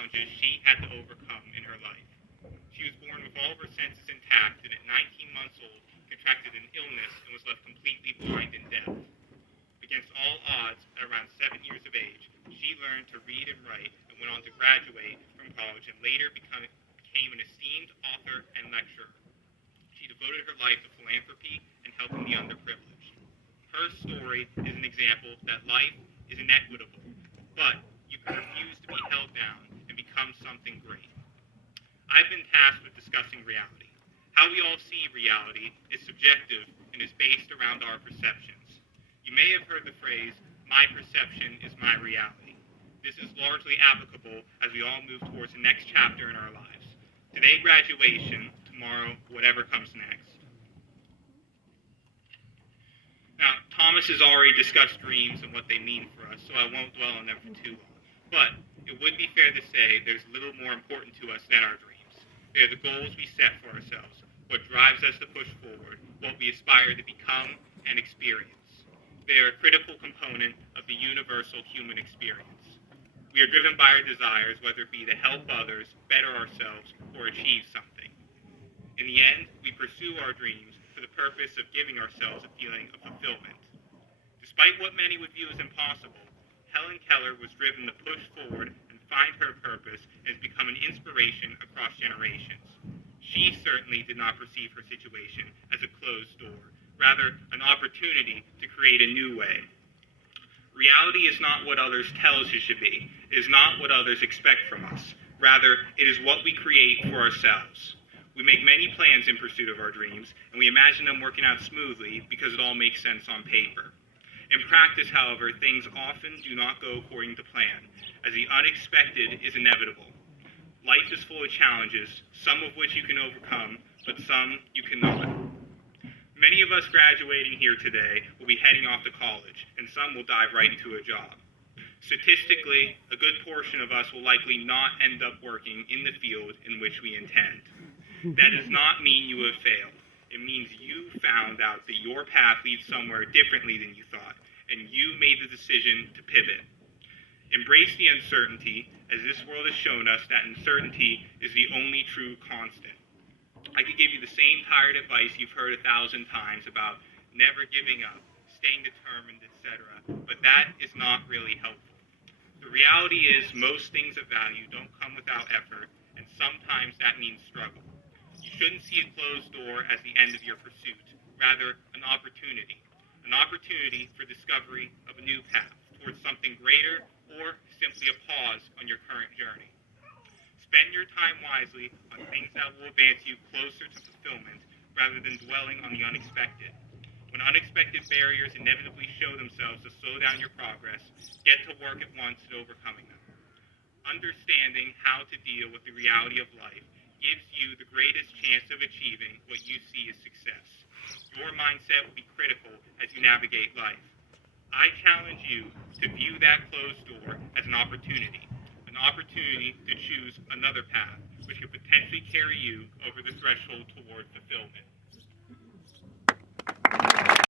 challenges she had to overcome in her life. She was born with all of her senses intact, and at 19 months old, contracted an illness and was left completely blind and deaf. Against all odds, at around 7 years of age, she learned to read and write and went on to graduate from college and later became an esteemed author and lecturer. She devoted her life to philanthropy and helping the underprivileged. Her story is an example that life is inequitable, but you can refuse to be held down and become something great. I've been tasked with discussing reality. How we all see reality is subjective and is based around our perceptions. You may have heard the phrase, "my perception is my reality." This is largely applicable as we all move towards the next chapter in our lives. Today, graduation, tomorrow, whatever comes next. Now, Thomas has already discussed dreams and what they mean for us, so I won't dwell on them for too long. But it would be fair to say there's little more important to us than our dreams. They are the goals we set for ourselves, what drives us to push forward, what we aspire to become and experience. They are a critical component of the universal human experience. We are driven by our desires, whether it be to help others, better ourselves, or achieve something. In the end, we pursue our dreams for the purpose of giving ourselves a feeling of fulfillment. Despite what many would view as impossible, Helen Keller was driven to push forward and find her purpose and has become an inspiration across generations. She certainly did not perceive her situation as a closed door, rather an opportunity to create a new way. Reality is not what others tell us it should be. It is not what others expect from us. Rather, it is what we create for ourselves. We make many plans in pursuit of our dreams, and we imagine them working out smoothly because it all makes sense on paper. In practice, however, things often do not go according to plan, as the unexpected is inevitable. Life is full of challenges, some of which you can overcome, but some you cannot. Many of us graduating here today will be heading off to college, and some will dive right into a job. Statistically, a good portion of us will likely not end up working in the field in which we intend. That does not mean you have failed. It means you found out that your path leads somewhere differently than you thought, and you made the decision to pivot. Embrace the uncertainty, as this world has shown us that uncertainty is the only true constant. I could give you the same tired advice you've heard 1,000 times about never giving up, staying determined, etc., but that is not really helpful. The reality is most things of value don't come without effort, and sometimes that means struggle. You shouldn't see a closed door as the end of your pursuit, rather an opportunity for discovery of a new path towards something greater or simply a pause on your current journey. Spend your time wisely on things that will advance you closer to fulfillment rather than dwelling on the unexpected. When unexpected barriers inevitably show themselves to slow down your progress, get to work at once at overcoming them. Understanding how to deal with the reality of life gives you the greatest chance of achieving what you see as success. Your mindset will be critical as you navigate life. I challenge you to view that closed door as an opportunity to choose another path, which could potentially carry you over the threshold toward fulfillment.